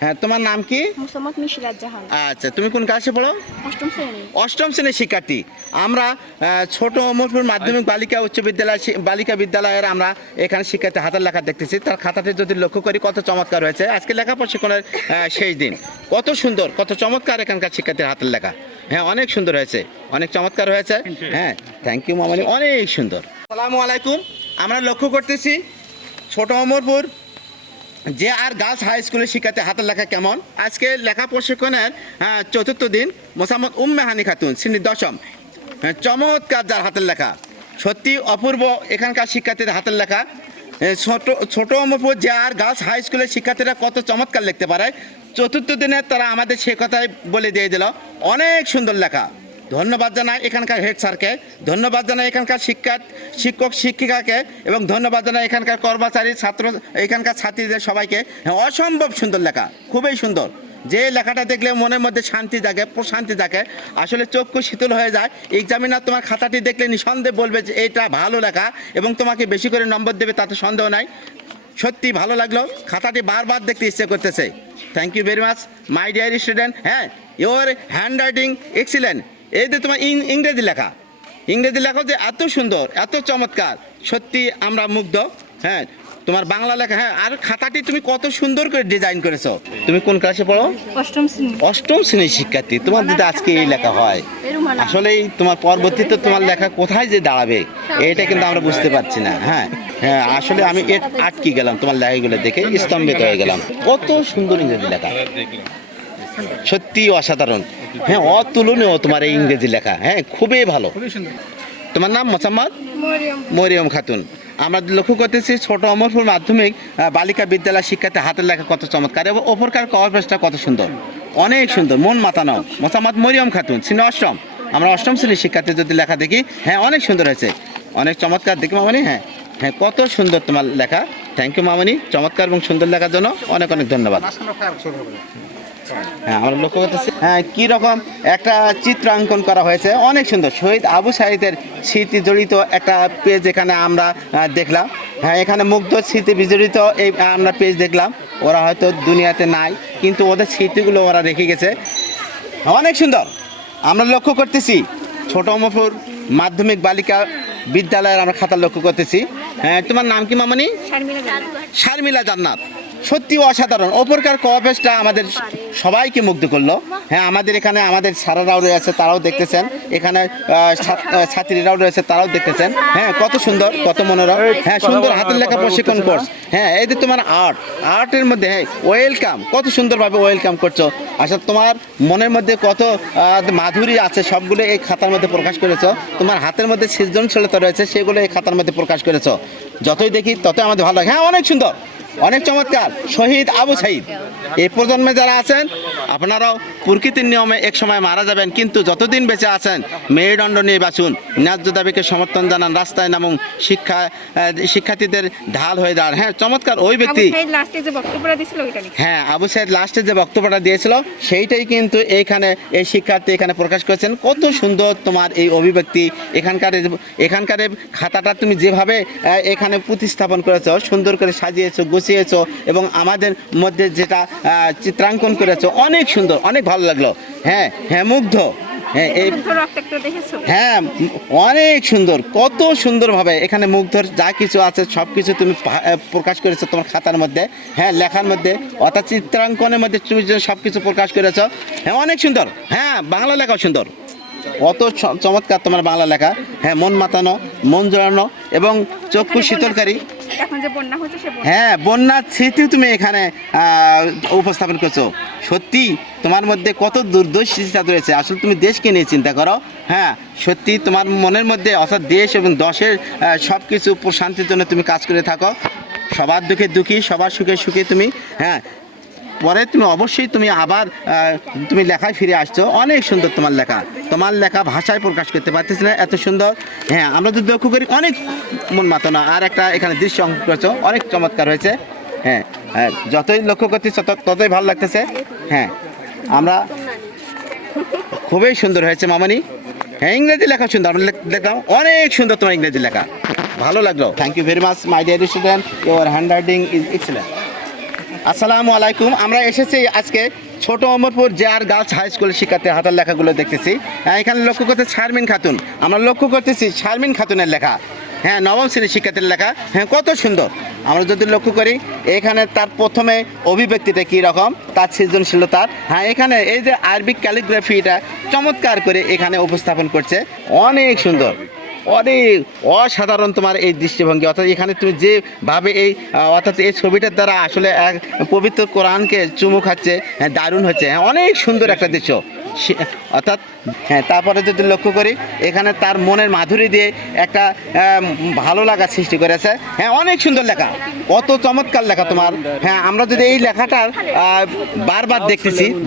হ্যাঁ, তোমার নাম কি? মোসাম্মদ মিশরাত জাহান। আচ্ছা, তুমি কোন ক্লাসে পড়ো? অষ্টম শ্রেণী। অষ্টম শ্রেণীর শিক্ষার্থী। আমরা ছোট অমরপুর মাধ্যমিক বালিকা উচ্চ বিদ্যালয় বালিকা বিদ্যালয়ের আমরা এখানে শিক্ষার্থী হাতের লেখা দেখতেছি। তার খাতাটি যদি লক্ষ্য করি কত চমৎকার হয়েছে। আজকে লেখা প্রশিক্ষণের শেষ দিন। কত সুন্দর, কত চমৎকার এখানকার শিক্ষার্থীর হাতের লেখা। হ্যাঁ, অনেক সুন্দর হয়েছে, অনেক চমৎকার হয়েছে। হ্যাঁ, থ্যাংক ইউ মামনি, অনেক সুন্দর। আসসালামু আলাইকুম। আমরা লক্ষ্য করতেছি ছোট অমরপুর যে আর গার্লস হাই স্কুলের শিক্ষার্থী হাতের লেখা কেমন। আজকে লেখা প্রশিক্ষণের চতুর্থ দিন। মোসাম্মদ উম্মে হানি খাতুন, শ্রেণী দশম। চমৎকার যার হাতের লেখা, সত্যি অপূর্ব এখানকার শিক্ষার্থীদের হাতের লেখা। ছোট অমরপুর যে আর গার্লস হাই স্কুলের শিক্ষার্থীরা কত চমৎকার লিখতে পারে, চতুর্থ দিনে তারা আমাদের সে কথাই বলে দিয়ে দিল। অনেক সুন্দর লেখা। ধন্যবাদ জানাই এখানকার হেড স্যারকে, ধন্যবাদ জানাই এখানকার শিক্ষক শিক্ষিকাকে, এবং ধন্যবাদ জানাই এখানকার কর্মচারী ছাত্র এখানকার ছাত্রীদের সবাইকে। হ্যাঁ, অসম্ভব সুন্দর লেখা, খুবই সুন্দর। যে লেখাটা দেখলে মনের মধ্যে শান্তি জাগে, প্রশান্তি জাগে, আসলে চক্ষু শীতল হয়ে যায়। এক্সামিনার তোমার খাতাটি দেখলে নিঃসন্দেহে বলবে যে এটা ভালো লেখা এবং তোমাকে বেশি করে নম্বর দেবে, তাতে সন্দেহ নাই। সত্যি ভালো লাগলো, খাতাটি বারবার দেখতে ইচ্ছে করতেছে। Thank you very much my dear student. হ্যাঁ, ইওর হ্যান্ড রাইটিং এক্সিলেন্ট। এই যে তোমার ইংরেজি লেখা যে এত সুন্দর, এত চমৎকার, সত্যি আমরা মুগ্ধ। হ্যাঁ, তোমার বাংলা লেখা, হ্যাঁ, আর খাতাটি তুমি কত সুন্দর করে ডিজাইন করেছো। তুমি কোন ক্লাসে পড়ো? অষ্টম শ্রেণী। অষ্টম শ্রেণীর শিক্ষার্থী। তোমার যদি আজকে এই লেখা হয়, আসলেই তোমার পরবর্তীতে তোমার লেখা কোথায় যে দাঁড়াবে এটা কিন্তু আমরা বুঝতে পারছি না। হ্যাঁ হ্যাঁ, আসলে আমি আটকে গেলাম তোমার লেখাগুলো দেখে, স্তম্ভিত হয়ে গেলাম। কত সুন্দর ইংরেজি লেখা, সত্যি অসাধারণ। হ্যাঁ, অতুলনীয় তোমার এই ইংরেজি লেখা। হ্যাঁ, খুবই ভালো। তোমার নাম? মোসাম্মদ মরিয়ম খাতুন। আমরা লক্ষ্য করতেছি ছোট অমরপুর মাধ্যমিক বালিকা বিদ্যালয় শিক্ষার্থী হাতের লেখা কত চমৎকার, এবং ওপরকার কভার পেজটা কত সুন্দর, অনেক সুন্দর, মন মাতানো। মোসাম্মদ মরিয়ম খাতুন, শ্রেণী অষ্টম। আমরা অষ্টম শ্রেণীর শিক্ষার্থী যদি লেখা দেখি, হ্যাঁ, অনেক সুন্দর হয়েছে, অনেক চমৎকার। দেখি মামনি, হ্যাঁ হ্যাঁ, কত সুন্দর তোমার লেখা। থ্যাংক ইউ মামনি, চমৎকার এবং সুন্দর লেখার জন্য অনেক অনেক ধন্যবাদ। হ্যাঁ, আমরা লক্ষ্য করতেছি হ্যাঁ কীরকম একটা চিত্রাঙ্কন করা হয়েছে, অনেক সুন্দর। শহীদ আবু সাঈদের স্মৃতি জড়িত একটা পেজ এখানে আমরা দেখলাম। হ্যাঁ, এখানে মুগ্ধ স্মৃতি বিজড়িত এই আমরা পেজ দেখলাম। ওরা হয়তো দুনিয়াতে নাই, কিন্তু ওদের স্মৃতিগুলো ওরা রেখে গেছে, অনেক সুন্দর। আমরা লক্ষ্য করতেছি ছোট অমরপুর মাধ্যমিক বালিকা বিদ্যালয়ের আমরা খাতা লক্ষ্য করতেছি। হ্যাঁ, তোমার নাম কি মামনি? শারমিলা জান্নাত। সত্যি অসাধারণ, ওপরকার কভারটা আমাদের সবাইকে মুগ্ধ করলো। হ্যাঁ, আমাদের এখানে আমাদের স্যারেরাও রয়েছে, তারাও দেখতেছেন, এখানে ছাত্রীরাও রয়েছে, তারাও দেখতেছেন। হ্যাঁ, কত সুন্দর, কত মনোরম। হ্যাঁ, সুন্দর হাতের লেখা প্রশিক্ষণ কোর্স। হ্যাঁ, এই যে তোমার আর্টের মধ্যে, হ্যাঁ, ওয়েলকাম, কত সুন্দরভাবে ওয়েলকাম করছো। আসলে তোমার মনের মধ্যে কত মাধুরী আছে, সবগুলো এই খাতার মধ্যে প্রকাশ করেছো। তোমার হাতের মধ্যে সৃজনশীলতা রয়েছে, সেগুলো এই খাতার মধ্যে প্রকাশ করেছো। যতই দেখি ততই আমাদের ভালো লাগে। হ্যাঁ, অনেক সুন্দর, অনেক চমৎকার। শহীদ আবু সাঈদ, এই প্রজন্মে যারা আছেন আপনারাও প্রকৃতির নিয়মে এক সময় মারা যাবেন, কিন্তু যতদিন বেঁচে আছেন মেরুদণ্ড নিয়ে বাঁচুন, ন্যায্য দাবিকে সমর্থন জানান, রাস্তায় নামুন, শিক্ষার্থীদের ঢাল হয়ে দাঁড়ান। হ্যাঁ, চমৎকার ওই ব্যক্তি। হ্যাঁ, আবু সাঈদ লাস্টে যে বক্তব্যটা দিয়েছিল সেইটাই কিন্তু এইখানে এই শিক্ষার্থী এখানে প্রকাশ করেছেন। কত সুন্দর তোমার এই অভিব্যক্তি। এখানকার খাতাটা তুমি যেভাবে এখানে প্রতিস্থাপন করেছো, সুন্দর করে সাজিয়েছো, গুছিয়েছো, এবং আমাদের মধ্যে যেটা চিত্রাঙ্কন করেছো, অনেক সুন্দর, অনেক ভালো লাগলো। হ্যাঁ হ্যাঁ, মুগ্ধ। হ্যাঁ, হ্যাঁ, অনেক সুন্দর, কত সুন্দরভাবে এখানে মুগ্ধর যা কিছু আছে সব কিছু তুমি প্রকাশ করেছো তোমার খাতার মধ্যে। হ্যাঁ, লেখার মধ্যে অর্থাৎ চিত্রাঙ্কনের মধ্যে তুমি সব কিছু প্রকাশ করেছো। হ্যাঁ, অনেক সুন্দর। হ্যাঁ, বাংলা লেখাও সুন্দর, অত চমৎকার তোমার বাংলা লেখা। হ্যাঁ, মন মাতানো, মন জোড়ানো এবং চক্ষু শীতলকারী। হ্যাঁ, বন্যার স্মৃতি তুমি এখানে উপস্থাপন করছো। সত্যি তোমার মধ্যে কত দূরদর্শিতা রয়েছে। আসলে তুমি দেশকে নিয়ে চিন্তা করো। হ্যাঁ, সত্যি তোমার মনের মধ্যে অর্থাৎ দেশ এবং দশের সব কিছু প্রশান্তির জন্য তুমি কাজ করে থাকো। সবার দুঃখে দুঃখী, সবার সুখে সুখে তুমি। হ্যাঁ, পরে তুমি অবশ্যই তুমি আবার তুমি লেখায় ফিরে আসছো। অনেক সুন্দর তোমার লেখা ভাষায় প্রকাশ করতে পারতেছি না, এত সুন্দর। হ্যাঁ, আমরা যদি লক্ষ্য করি অনেক মন মাতানো। আর একটা এখানে দৃশ্য অঙ্কন করেছো, অনেক চমৎকার হয়েছে। হ্যাঁ হ্যাঁ, যতই লক্ষ্য করতেছি ততই ভালো লাগতেছে। হ্যাঁ, আমরা খুবই সুন্দর হয়েছে মামনি। হ্যাঁ, ইংরেজি লেখা সুন্দর, আমরা দেখলাম অনেক সুন্দর তোমার ইংরেজি লেখা, ভালো লাগলো। Thank you very much my dear student, your handwriting is excellent. আসসালামু আলাইকুম। আমরা এসেছি আজকে ছোট অমরপুর জেআর গার্লস হাই স্কুলের শিক্ষার্থী হাতের লেখাগুলো দেখতেছি। এখানে লক্ষ্য করতে শারমিন খাতুন, আমরা লক্ষ্য করতেছি শারমিন খাতুনের লেখা। হ্যাঁ, নবম শ্রেণীর শিক্ষার্থীর লেখা। হ্যাঁ, কত সুন্দর। আমরা যদি লক্ষ্য করি এখানে তার প্রথমে অভিব্যক্তিটা কী রকম, তার সৃজনশীলতার। হ্যাঁ, এখানে এই যে আরবিক ক্যালিগ্রাফিটা চমৎকার করে এখানে উপস্থাপন করছে, অনেক সুন্দর, অনেক অসাধারণ তোমার এই দৃষ্টিভঙ্গি। অর্থাৎ এখানে তুমি যেভাবে অর্থাৎ এই ছবিটার দ্বারা আসলে এক পবিত্র কোরআনকে চুমু খাচ্ছে, হ্যাঁ দারুণ হচ্ছে। হ্যাঁ, অনেক সুন্দর একটা দৃশ্য। অর্থাৎ হ্যাঁ, তারপরে যদি লক্ষ্য করি এখানে তার মনের মাধুরী দিয়ে একটা ভালো লাগা সৃষ্টি করেছে। হ্যাঁ, অনেক সুন্দর লেখা, কত চমৎকার লেখা তোমার। হ্যাঁ, আমরা যদি এই লেখাটার বারবার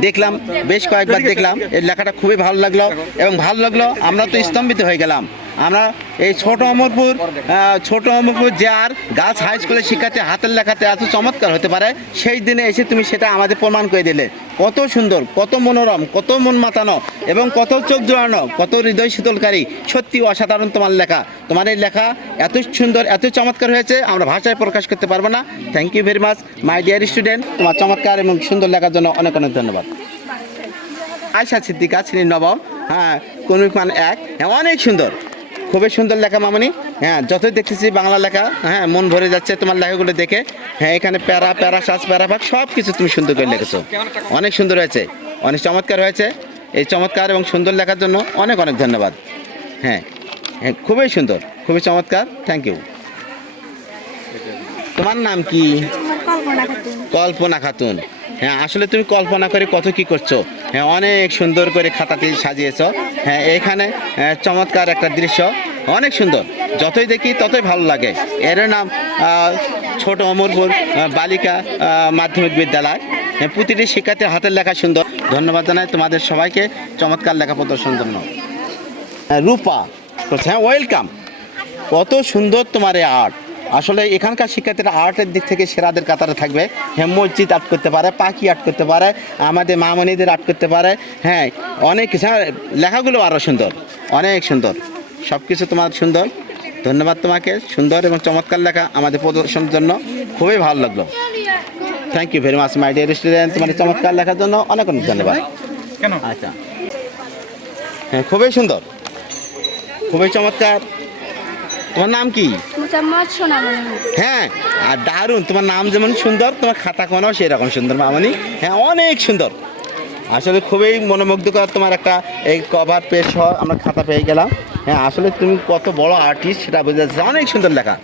দেখলাম বেশ কয়েকবার দেখলাম, এই লেখাটা খুবই ভালো লাগলো এবং ভালো লাগলো, আমরা তো স্তম্ভিত হয়ে গেলাম। আমরা এই ছোট অমরপুর জেআর গার্লস হাই স্কুলের শিক্ষার্থী হাতের লেখাতে এত চমৎকার হতে পারে, সেই দিনে এসে তুমি সেটা আমাদের প্রমাণ করে দিলে। কত সুন্দর, কত মনোরম, কত মন মাতানো এবং কত চোখ জোড়ানো, কত হৃদয় শীতলকারী। সত্যি অসাধারণ তোমার লেখা। তোমার এই লেখা এত সুন্দর, এত চমৎকার হয়েছে, আমরা ভাষায় প্রকাশ করতে পারবো না। Thank you very much my dear student. তোমার চমৎকার এবং সুন্দর লেখার জন্য অনেক অনেক ধন্যবাদ। আয়শা সিদ্দিকা, শ্রেণী নবম। হ্যাঁ, কনুক মান 1। হ্যাঁ, অনেক সুন্দর, খুবই সুন্দর লেখা মামনি। হ্যাঁ, যতই দেখতেছি বাংলা লেখা, হ্যাঁ মন ভরে যাচ্ছে তোমার লেখাগুলো দেখে। হ্যাঁ, এখানে প্যারা সাজ প্যারাভাগ সব কিছু তুমি সুন্দর করে লিখেছো, অনেক সুন্দর হয়েছে, অনেক চমৎকার হয়েছে। এই চমৎকার এবং সুন্দর লেখার জন্য অনেক অনেক ধন্যবাদ। হ্যাঁ হ্যাঁ, খুবই সুন্দর, খুবই চমৎকার, থ্যাংক ইউ। তোমার নাম কি? কল্পনা খাতুন। কল্পনা খাতুন। হ্যাঁ, আসলে তুমি কল্পনা করে কত কি করছো। হ্যাঁ, অনেক সুন্দর করে খাতাটি সাজিয়েছো। হ্যাঁ, এখানে চমৎকার একটা দৃশ্য, অনেক সুন্দর, যতই দেখি ততই ভালো লাগে। এর নাম ছোট অমরপুর বালিকা মাধ্যমিক বিদ্যালয়। হ্যাঁ, প্রতিটি শিক্ষার্থীর হাতের লেখা সুন্দর। ধন্যবাদ জানাই তোমাদের সবাইকে চমৎকার লেখা প্রদর্শনের জন্য। রূপা, হ্যাঁ ওয়েলকাম। কত সুন্দর তোমার এই আর্ট। আসলে এখানকার শিক্ষার্থীরা আর্টের দিক থেকে সেরাদের কাতারে থাকবে। হ্যাঁ, মসজিদ আর্ট করতে পারে, পাখি আর্ট করতে পারে, আমাদের মামনিদের আর্ট করতে পারে। হ্যাঁ, অনেক কিছু, লেখাগুলো আরও সুন্দর, অনেক সুন্দর, সব কিছু তোমার সুন্দর। ধন্যবাদ তোমাকে, সুন্দর এবং চমৎকার লেখা আমাদের প্রদর্শনের জন্য খুবই ভালো লাগলো। Thank you very much my dear student, তোমার চমৎকার লেখার জন্য অনেক অনেক ধন্যবাদ। আচ্ছা, হ্যাঁ খুবই সুন্দর, খুবই চমৎকার। তোমার নাম কি? মুসাম্মদ সোনামণি। হ্যাঁ, আর দারুণ, তোমার নাম যেমন সুন্দর, তোমার খাতা কোনাও সেরকম সুন্দর মামনি। হ্যাঁ, অনেক সুন্দর, আসলে খুবই মনোমুগ্ধকর তোমার একটা এই কভার পেজ সহ আমরা খাতা পেয়ে গেলাম। হ্যাঁ, আসলে তুমি কত বড় আর্টিস্ট সেটা বোঝা যাচ্ছে, অনেক সুন্দর লেখা।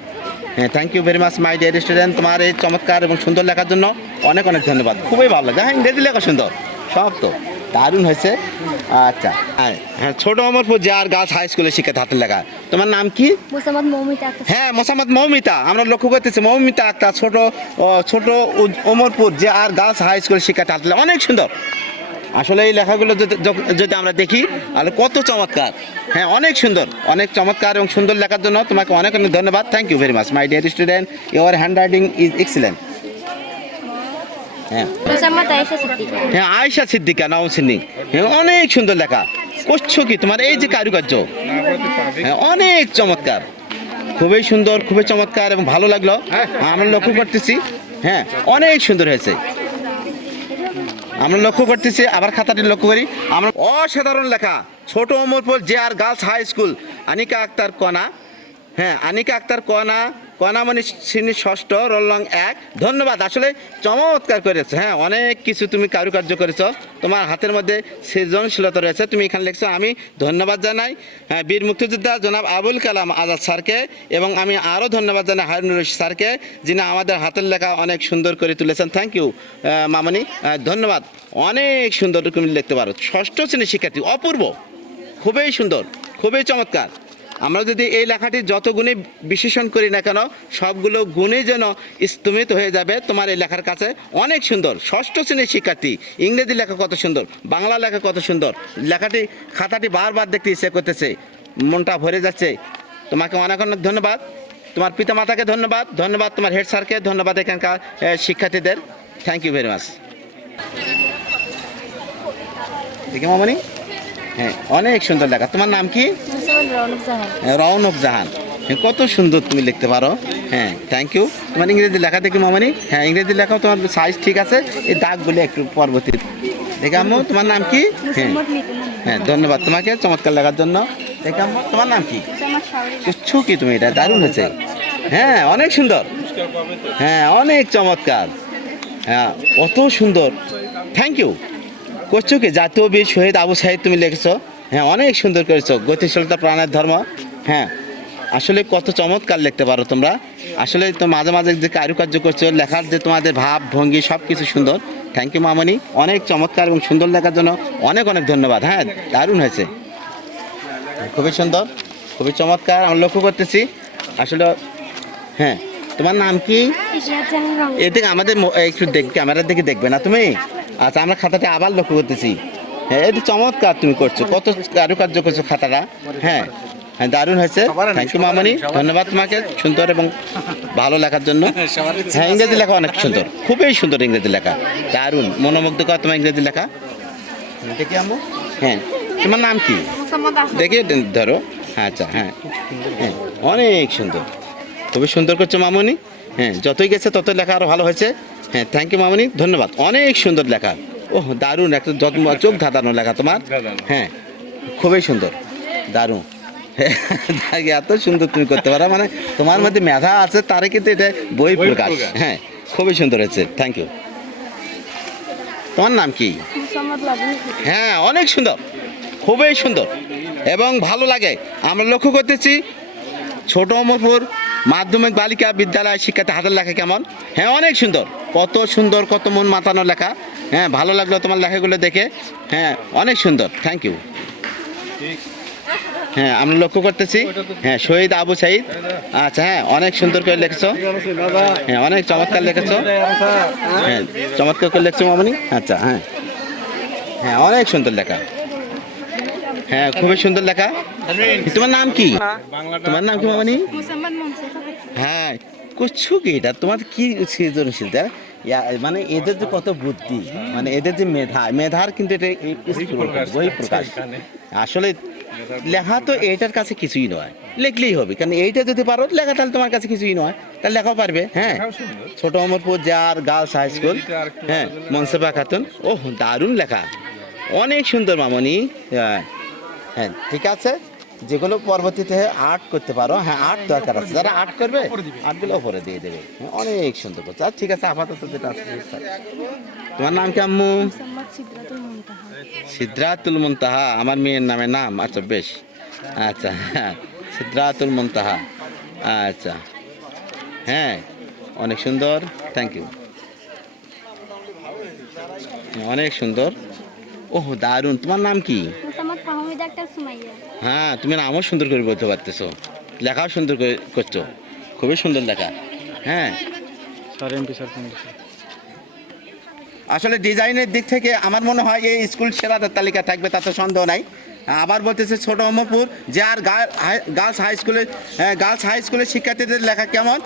হ্যাঁ, thank you very much my dear student, তোমার এই চমৎকার এবং সুন্দর লেখার জন্য অনেক অনেক ধন্যবাদ, খুবই ভালো লাগে। হ্যাঁ, ইংরেজি লেখা সুন্দর, সব তো দারুণ হয়েছে। আচ্ছা, হ্যাঁ ছোট অমরপুর জেআর গার্লস হাই স্কুলের শিক্ষার্থী হাতের লেখা। তোমার নাম কি? মুসাম্মদ মৌমিতা আক্তার। হ্যাঁ, মোসাম্মদ মৌমিতা, আমরা লক্ষ্য করতেছি মৌমিতা আক্তার, ছোট অমরপুর জেআর গার্লস হাই স্কুলের শিক্ষার্থী হাতের লেখা, অনেক সুন্দর। আসলে এই লেখাগুলো যদি আমরা দেখি তাহলে কত চমৎকার। হ্যাঁ, অনেক সুন্দর, অনেক চমৎকার এবং সুন্দর লেখার জন্য তোমাকে অনেক অনেক ধন্যবাদ। Thank you very much my dear student, your handwriting is excellent. হ্যাঁ মুসাম্মদ আয়েশা সিদ্দিকা। হ্যাঁ, আয়েশা সিদ্দিকা নবম শ্রেণী। হ্যাঁ, অনেক সুন্দর লেখা করছো কি, তোমার এই যে কারুকার্য, হ্যাঁ অনেক চমৎকার, খুবই সুন্দর, খুবই চমৎকার এবং ভালো লাগলো। আমরা লক্ষ্য করতেছি, হ্যাঁ অনেক সুন্দর হয়েছে, আমরা লক্ষ্য করতেছি। আবার খাতাটি লক্ষ্য করি আমরা, অসাধারণ লেখা। ছোট Amarpur JR girls high school, Anika Akter Kona. হ্যাঁ, আনিকা আক্তার কণামণি শ্রেণী ষষ্ঠ, রোল নং 1। ধন্যবাদ, আসলে চমৎকার করেছো। হ্যাঁ, অনেক কিছু তুমি কারুকার্য করেছো, তোমার হাতের মধ্যে সৃজনশীলতা রয়েছে, তুমি এখানে লিখছো। আমি ধন্যবাদ জানাই বীর মুক্তিযোদ্ধা জনাব আবুল কালাম আজাদ স্যারকে, এবং আমি আরও ধন্যবাদ জানাই হারুনুর রশিদ স্যারকে, যিনি আমাদের হাতের লেখা অনেক সুন্দর করে তুলেছেন। থ্যাংক ইউ মামনি, ধন্যবাদ। অনেক সুন্দর তুমি লিখতে পারো, ষষ্ঠ শ্রেণীর শিক্ষার্থী, অপূর্ব, খুবই সুন্দর, খুবই চমৎকার। আমরা যদি এই লেখাটি যত গুণে বিশেষণ করি না কেন, সবগুলো গুণে যেন স্তম্ভিত হয়ে যাবে তোমার এই লেখার কাছে। অনেক সুন্দর, ষষ্ঠ শ্রেণীর শিক্ষার্থী, ইংরেজি লেখা কত সুন্দর, বাংলা লেখা কত সুন্দর। লেখাটি, খাতাটি বারবার দেখতে ইচ্ছে করতেছে, মনটা ভরে যাচ্ছে। তোমাকে অনেক অনেক ধন্যবাদ, তোমার পিতামাতাকে ধন্যবাদ, ধন্যবাদ তোমার হেড স্যারকে, ধন্যবাদ এখানকার শিক্ষার্থীদের। Thank you very much. দেখি মামনি, হ্যাঁ অনেক সুন্দর লেখা। তোমার নাম কি? মুসাম্মদ রৌনক জাহান। রৌনক জাহান। হ্যাঁ, কত সুন্দর তুমি লিখতে পারো। হ্যাঁ, থ্যাংক ইউ। তোমার ইংরেজি লেখা দেখি মামনি। হ্যাঁ, ইংরেজি লেখাও তোমার সাইজ ঠিক আছে। এই দাগগুলি একটু পরবর্তী দেখে আম্মু, তোমার নাম কি? হ্যাঁ মোসাম্মদ মিতুন হ্যাঁ, ধন্যবাদ তোমাকে চমৎকার লেখার জন্য। দেখে আম্মু, তোমার নাম কি? মোসাম্মদ শাওরি বুঝছো কি তুমি? এটা দারুণ হয়েছে। হ্যাঁ, অনেক সুন্দর। হ্যাঁ, অনেক চমৎকার। হ্যাঁ, অত সুন্দর। Thank you. করছো কি? জাতীয় বীর শহীদ আবু সাইদ তুমি লিখেছো। হ্যাঁ, অনেক সুন্দর করেছো। গতিশীলতা প্রাণের ধর্ম। হ্যাঁ, আসলে কত চমৎকার লিখতে পারো তোমরা। আসলে তো মাঝে মাঝে যে কারুকার্য করছো, লেখার যে তোমাদের ভাব ভঙ্গি সব কিছু সুন্দর। থ্যাংক ইউ মামনি, অনেক চমৎকার এবং সুন্দর লেখার জন্য অনেক অনেক ধন্যবাদ। হ্যাঁ, দারুণ হয়েছে, খুবই সুন্দর, খুবই চমৎকার। আমি লক্ষ্য করতেছি আসলে। হ্যাঁ, তোমার নাম কি? ইশরাত জাহান রং এদিকে আমাদের একটু দেখ, ক্যামেরার দিকে দেখবে না তুমি? আচ্ছা, আমরা খাতাটা আবার লক্ষ্য করতেছি। হ্যাঁ, এটা চমৎকার তুমি করছো, কত কারুকার্য করছো খাতাটা। হ্যাঁ হ্যাঁ, দারুণ হয়েছে। থ্যাংক ইউ মামনি, ধন্যবাদ তোমাকে সুন্দর এবং ভালো লেখার জন্য। হ্যাঁ, ইংরেজি লেখা অনেক সুন্দর, খুবই সুন্দর ইংরেজি লেখা, দারুণ মনোমুগ্ধকর তোমার ইংরেজি লেখা। দেখি আম্মু। হ্যাঁ, তোমার নাম কি? মোসাম্মদ আহমদ দেখি ধরো। আচ্ছা, হ্যাঁ হ্যাঁ, অনেক সুন্দর, খুবই সুন্দর করছো মামনি। হ্যাঁ, যতই গেছে ততই লেখা আরও ভালো হয়েছে। হ্যাঁ, থ্যাংক ইউ মামনি, ধন্যবাদ, অনেক সুন্দর লেখা। ওহ, দারুণ, একটা চোখ ধাঁধানো লেখা তোমার। হ্যাঁ, খুবই সুন্দর, দারুণ। এত সুন্দর তুমি করতে পারো, মানে তোমার মধ্যে মেধা আছে, তারে কিন্তু এটা বই প্রকাশ। হ্যাঁ, খুবই সুন্দর হয়েছে, থ্যাংক ইউ। তোমার নাম কি? মোসাম্মদ লাবণী খাতুন হ্যাঁ, অনেক সুন্দর, খুবই সুন্দর এবং ভালো লাগে। আমরা লক্ষ্য করতেছি ছোট অমরপুর মাধ্যমিক বালিকা বিদ্যালয় শিক্ষার্থী হাতের লেখা কেমন? হ্যাঁ, অনেক সুন্দর, কত সুন্দর, কত মন মাতানো লেখা। হ্যাঁ, ভালো লাগলো তোমার লেখাগুলো দেখে। হ্যাঁ, অনেক সুন্দর, থ্যাংক ইউ। হ্যাঁ, আমরা লক্ষ্য করতেছি। হ্যাঁ, শহীদ আবু সাইদ। আচ্ছা, হ্যাঁ, অনেক সুন্দর করে লিখেছো। হ্যাঁ, অনেক চমৎকার লিখেছো। হ্যাঁ, চমৎকার করে লিখছো মামনি। আচ্ছা, হ্যাঁ হ্যাঁ, অনেক সুন্দর লেখা। হ্যাঁ, খুবই সুন্দর লেখা। তোমার নাম কি? তোমার নাম কি মামনি? মোসাম্মদ মনসুফা হ্যাঁ, করছো কি এটা? তোমার কি সৃজনশীলতা? মানে এদের যে কত বুদ্ধি, মানে এদের যে মেধার কিন্তু এটা বই প্রকাশ। আসলে লেখা তো এইটার কাছে কিছুই নয়, লিখলেই হবে। কারণ এইটা যদি পারো লেখা, তাহলে তোমার কাছে কিছুই নয়, তাহলে লেখাও পারবে। হ্যাঁ, ছোট অমরপুর যার গার্লস হাই স্কুল। হ্যাঁ, মনসেফা খাতুন। ওহ, দারুণ লেখা, অনেক সুন্দর মামনি। হ্যাঁ হ্যাঁ, ঠিক আছে। যেগুলো পরবর্তীতে আর্ট করতে পারো, হ্যাঁ, আর্ট দরকার আছে, যারা আর্ট করবে আর্টগুলো উপরে দিয়ে দেবে। হ্যাঁ, অনেক সুন্দর করছে। আর ঠিক আছে, আপাতত যেটা আছে। তোমার নাম কি আম্মু? মোসাম্মদ সিদ্রাতুল মুনতাহা সিদ্রাতুল মুনতাহা, আমার মেয়ের নামে নাম। আচ্ছা, বেশ। আচ্ছা, হ্যাঁ, সিদ্রাতুল মুনতাহা। আচ্ছা, হ্যাঁ, অনেক সুন্দর, থ্যাংক ইউ। অনেক সুন্দর। ওহ, দারুণ। তোমার নাম কি? মোসাম্মদ ফাহমিদা আক্তার সুমাইয়া হ্যাঁ, তুমি নামও সুন্দর করে বলতে পারতেছো, লেখাও সুন্দর করে করছো, খুবই সুন্দর লেখা। হ্যাঁ, আসলে ডিজাইনের দিক থেকে আমার মনে হয় এই স্কুল সেরাদের তালিকা থাকবে, তাতে সন্দেহ নাই। আবার বলতেছে ছোট অমরপুর যার গার্লস হাই স্কুলের শিক্ষার্থীদের লেখা কেমন?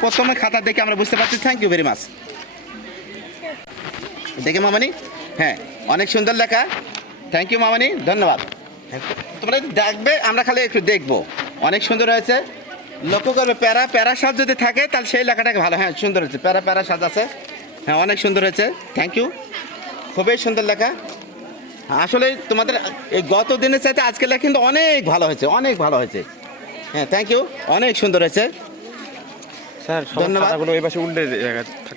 প্রথমে খাতা দেখে আমরা বুঝতে পারছি। Thank you very much. দেখে মামানি। হ্যাঁ, অনেক সুন্দর লেখা, থ্যাংক ইউ মামানি, ধন্যবাদ। তোমরা দেখবে, আমরা খালি একটু দেখবো। অনেক সুন্দর হয়েছে, লক্ষ্য করবে। প্যারা সাজ যদি থাকে তাহলে সেই লেখাটাকে ভালো। হ্যাঁ, সুন্দর হয়েছে, প্যারা সাজ আছে। হ্যাঁ, অনেক সুন্দর হয়েছে, থ্যাংক ইউ, খুবই সুন্দর লেখা। আসলে তোমাদের এই গত দিনের চাইতে আজকে লেখা কিন্তু অনেক ভালো হয়েছে, অনেক ভালো হয়েছে। হ্যাঁ, থ্যাংক ইউ, অনেক সুন্দর হয়েছে, ধন্যবাদ।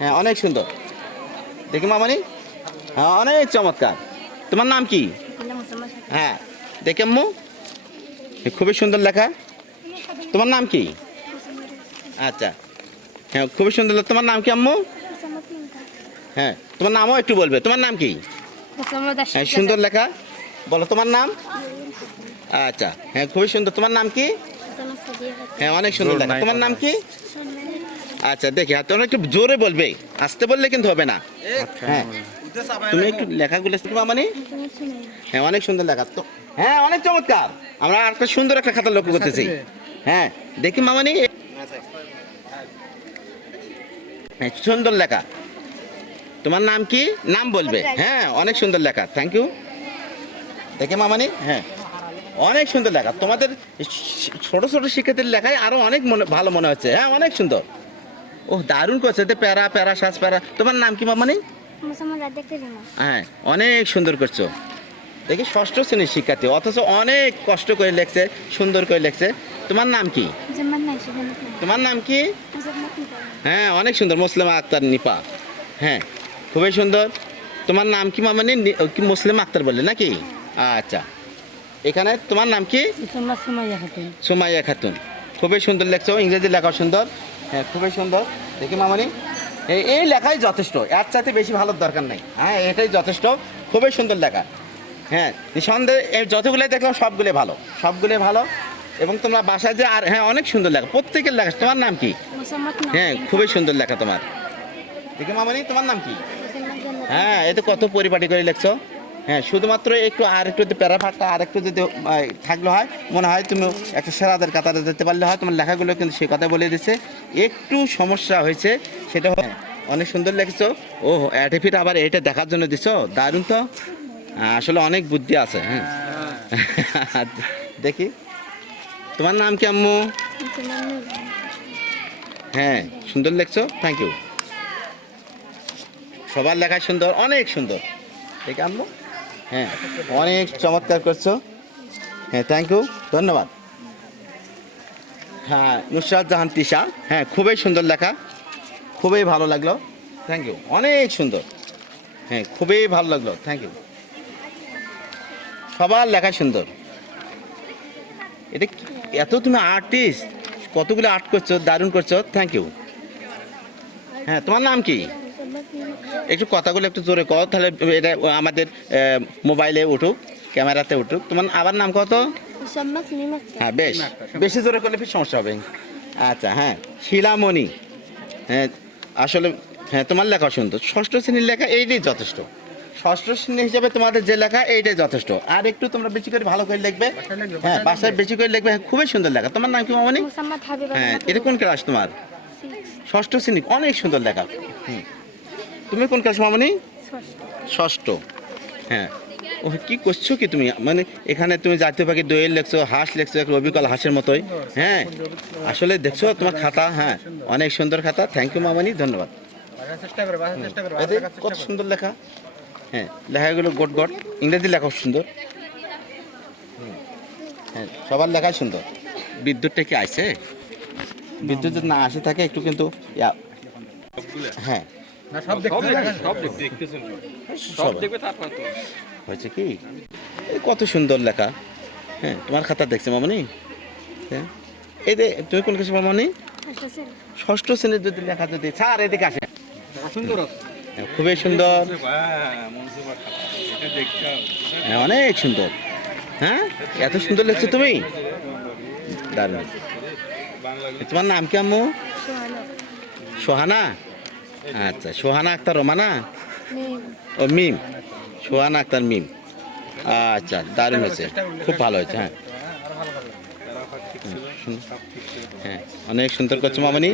হ্যাঁ, অনেক সুন্দর। দেখি মামানি। হ্যাঁ, অনেক চমৎকার। তোমার নাম কি? মোসাম্মদ হ্যাঁ, দেখে আম্মু, খুবই সুন্দর লেখা। তোমার নাম কি? আচ্ছা, হ্যাঁ, খুবই সুন্দর। তোমার নাম কি আম্মু? মোসাম্মদ মুনতাহা হ্যাঁ, তোমার নামও একটু বলবে। তোমার নাম কি? মোসাম্মদ হ্যাঁ, সুন্দর লেখা, বলো তোমার নাম। আচ্ছা, হ্যাঁ, খুবই সুন্দর। তোমার নাম কি? মোসাম্মদ সাদিয়া খাতুন হ্যাঁ, অনেক সুন্দর লেখা। তোমার নাম কি? আচ্ছা, দেখি, আর তোমরা একটু জোরে বলবে, আসতে বললে কিন্তু হবে না। হ্যাঁ, তুমি একটু লেখাগুলো মানে। মোসাম্মদ সুমাইয়া হ্যাঁ, অনেক সুন্দর লেখা তো। হ্যাঁ, অনেক চমৎকার। আমরা একটা সুন্দর একটা খাতা লক্ষ্য করতেছি। হ্যাঁ, দেখি মামানি। হ্যাঁ, সুন্দর লেখা। তোমার নাম কি? নাম বলবে। হ্যাঁ, অনেক সুন্দর লেখা, থ্যাংক ইউ। দেখে মামানি। হ্যাঁ, অনেক সুন্দর লেখা তোমাদের ছোট ছোট শিক্ষার্থীর লেখায় আরো অনেক ভালো মনে হচ্ছে। হ্যাঁ অনেক সুন্দর। ও দারুণ করছে, এতে প্যারা প্যারা শ্বাস প্যারা। তোমার নাম কি মামানি? মোসাম্মদ রাদেক রিমা। হ্যাঁ অনেক সুন্দর করছো। দেখি ষষ্ঠ শ্রেণীর শিক্ষার্থী অথচ অনেক কষ্ট করে লেখছে, সুন্দর করে লেখছে। তোমার নাম কি? মোসাম্মদ নাইশা জান্নাত। তোমার নাম কি? মোসাম্মদ নিপা। হ্যাঁ অনেক সুন্দর, মুসলিমা আক্তার নিপা। হ্যাঁ খুবই সুন্দর। তোমার নাম কি মামানি? কি মুসলিমা আক্তার বললে নাকি? আচ্ছা, এখানে তোমার নাম কি? মোসাম্মদ সুমাইয়া খাতুন। সুমাইয়া খাতুন। খুবই সুন্দর লেখছো, ইংরেজি লেখাও সুন্দর। হ্যাঁ খুবই সুন্দর। দেখি মামানি, এই লেখাই যথেষ্ট, এর চাইতে বেশি ভালোর দরকার নেই। হ্যাঁ এটাই যথেষ্ট, খুবই সুন্দর লেখা। হ্যাঁ নিঃসন্দেহে যতগুলোই দেখলাম সবগুলো ভালো, সবগুলো ভালো। এবং তোমরা বাসায় যে আর হ্যাঁ অনেক সুন্দর লেখা, প্রত্যেকের লেখা। তোমার নাম কি? মোসাম্মদ না। হ্যাঁ খুবই সুন্দর লেখা তোমার। দেখি মামানি তোমার নাম কি? মোসাম্মদ জান্নাত। হ্যাঁ এতে কত পরিপাটি করে লিখছো। হ্যাঁ শুধুমাত্র একটু আর একটু যদি প্যারাফাটটা আর একটু যদি থাকলে হয়, মনে হয় তুমি একটা সেরাদের কাতারে যেতে পারলে হয়। তোমার লেখাগুলো কিন্তু সে কথা বলে দিচ্ছে, একটু সমস্যা হয়েছে সেটা। হ্যাঁ অনেক সুন্দর লিখছো। ও অ্যাটিফিট আবার এটা দেখার জন্য দিছো, দারুণ তো। আসলে অনেক বুদ্ধি আছে। হ্যাঁ দেখি তোমার নাম কি আম্মু? মোসাম্মদ নূর। হ্যাঁ সুন্দর লিখছো, থ্যাংক ইউ। সবার লেখা সুন্দর, অনেক সুন্দর। ঠিক আম্মু? হ্যাঁ অনেক চমৎকার করছো। হ্যাঁ থ্যাংক ইউ, ধন্যবাদ। হ্যাঁ নুসরাত জাহান তিশা, হ্যাঁ খুবই সুন্দর লেখা, খুবই ভালো লাগলো, থ্যাংক ইউ। অনেক সুন্দর, হ্যাঁ খুবই ভালো লাগলো, থ্যাংক ইউ। সবার লেখা সুন্দর। এটা এত তুমি আর্টিস্ট, কতগুলো আর্ট করছো, দারুণ করছো, থ্যাংক ইউ। হ্যাঁ তোমার নাম কি? মোসাম্মদ নিমা। একটু কথাগুলো একটু জোরে কও, তাহলে এটা আমাদের মোবাইলে উঠুক, ক্যামেরাতে উঠুক। তোমার আবার নাম কত? মোসাম্মদ নিমা। হ্যাঁ বেশ, বেশি জোরে করলে ফির সমস্যা হবে। আচ্ছা হ্যাঁ শিলামণি। হ্যাঁ আসলে হ্যাঁ তোমার লেখা সুন্দর। ষষ্ঠ শ্রেণীর লেখা এইটাই যথেষ্ট। ষষ্ঠ শ্রেণী হিসেবে তোমাদের যে লেখা এইটাই যথেষ্ট। আর একটু তোমরা বেশি করে ভালো করে লিখবে। হ্যাঁ বাসায় বেশি করে লিখবে। হ্যাঁ খুবই সুন্দর লেখা। তোমার নাম কি মামনি? মোসাম্মদ হাবিবা। হ্যাঁ এটা কোন ক্লাস তোমার? 6 ষষ্ঠ শ্রেণী, অনেক সুন্দর লেখা। হুম তুমি কোন ক্লাস মামনি? ষষ্ঠ। ষষ্ঠ। হ্যাঁ ও কি করছো কি তুমি? মানে এখানে তুমি জাতীয় পাখি দোয়েল লেখছো, হাঁস লেখছো, এক রবিকাল হাঁসের মতোই। হ্যাঁ আসলে দেখছো তোমার খাতা, হ্যাঁ অনেক সুন্দর খাতা, থ্যাংক ইউ মামানি, ধন্যবাদ। এতে কত সুন্দর লেখা। হ্যাঁ লেখাগুলো গট গট, ইংরেজি লেখাও সুন্দর। হ্যাঁ সবার লেখাই সুন্দর। বিদ্যুৎটা কি আসে? বিদ্যুৎ যদি না আসে থাকে একটু কিন্তু হ্যাঁ সব হয়েছে কি এই কত সুন্দর লেখা। হ্যাঁ তোমার খাতা দেখছে মামনি। হ্যাঁ এই যে তুমি কোন কিছু মামনি? ষষ্ঠ শ্রেণীর যদি লেখা যদি স্যার এদিকে আসে, হ্যাঁ, খুবই সুন্দর। হ্যাঁ অনেক সুন্দর। হ্যাঁ এত সুন্দর লিখছো তুমি, দারুণ। তোমার নাম কি আম্মু? সোহানা। সোহানা। আচ্ছা সোহানা আক্তার রোমানা। মিম। ও মিম, সোহানা আক্তার মিম। আচ্ছা দারুণ হয়েছে, খুব ভালো হয়েছে। হ্যাঁ হ্যাঁ অনেক সুন্দর করছো মামনি।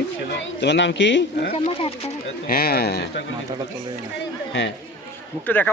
তোমার নাম কি? মোসাম্মদ আক্তার। হ্যাঁ হ্যাঁ মুখটা দেখা